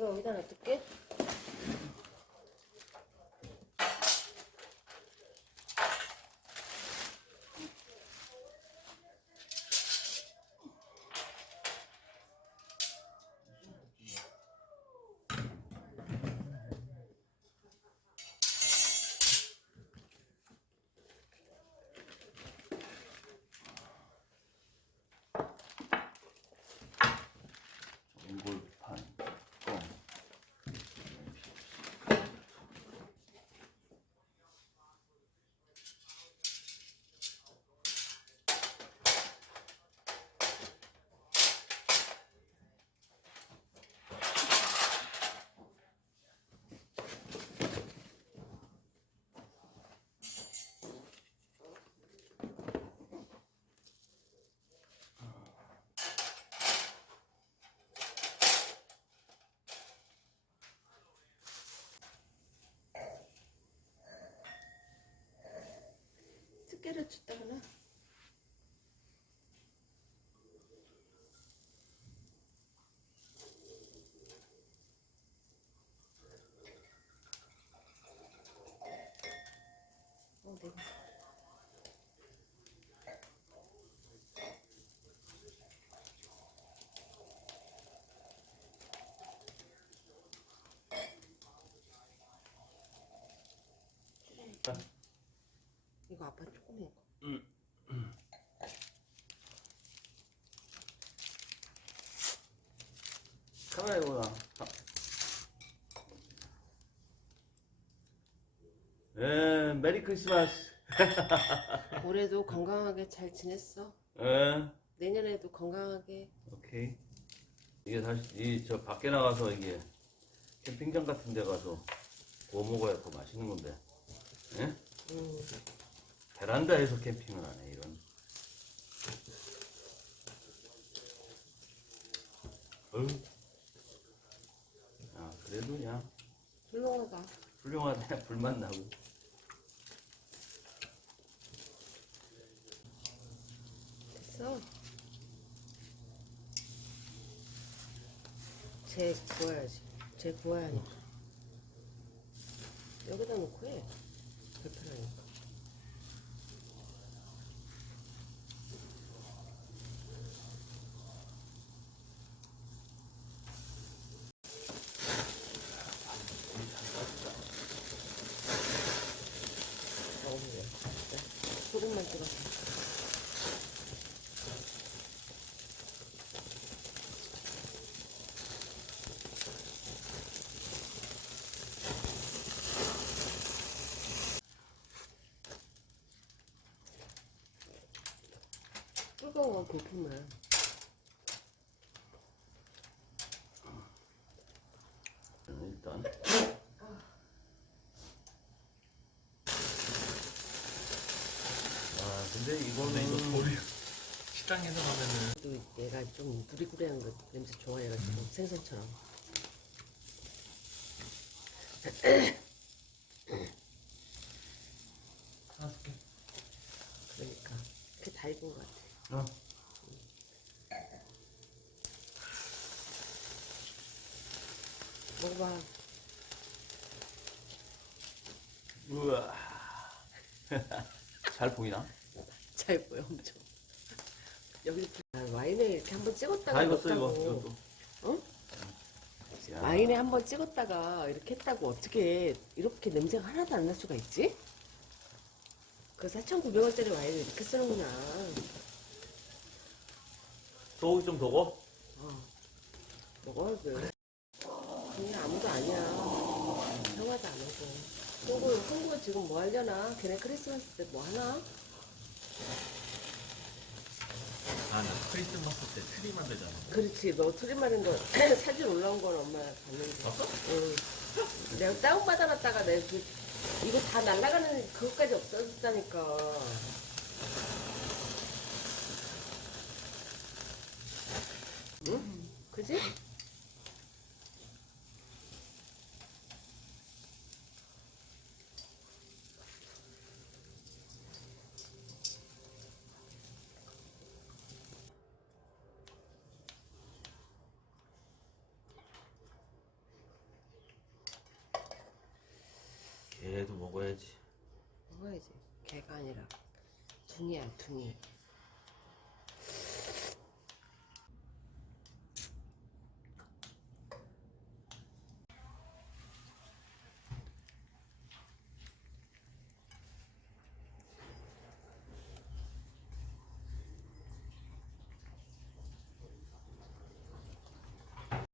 이거 여기다 놔둘게. 집게를 줬다구나. 어, 내가. 이거 아빠 조그만 거. 카메라에 보나 예 메리 크리스마스 올해도 건강하게 잘 지냈어. 예 내년에도 건강하게. 오케이 이게 사실 이 저 밖에 나가서 이게 캠핑장 같은 데 가서 구워 먹어야 더 맛있는 건데 예? 음, 베란다에서 캠핑을 하네 이런 어휴 야 그래도 야 훌륭하다. 훌륭하다 불맛 나고 됐어. 쟤 구워야지. 쟤 구워야 하니까. 여기다 놓고 해. 불편하니까. 먹으면 소금만 찍어서. 뜨거워 고프면 일단. 아 근데 이거는 이거 돌이 시장에서 가면은 또 얘가 좀 부리부리한 거 냄새 좋아해가지고 생선처럼 하나 줄게. 그러니까 그게 다 익은 것 같아 어. 먹어봐 우와 잘 보이나? 잘 보여 엄청 여기 아, 와인을 이렇게 한번 찍었다가 다 익었어 이거 넣었다고. 이것도 어? 야, 와인에 한번 찍었다가 이렇게 했다고 어떻게 이렇게 냄새가 하나도 안 날 수가 있지? 그 4,900원짜리 와인을 이렇게 쓰는구나 소고기 좀 더고? 어. 먹어야 돼. 아무도 아니야. 형아도 안 오고. 홍구, 홍구 지금 뭐 하려나? 걔네 크리스마스 때 뭐 하나? 아, 나 크리스마스 때 트리 만들잖아. 그렇지. 너 트림하는 거 사진 올라온 건 엄마 봤는데. 봤어? 응. 내가 다운 받아놨다가 내 그, 이거 다 날아가는 그것까지 없어졌다니까. 응? 그지? 개도 먹어야지. 먹어야지. 개가 아니라 둥이야 둥이.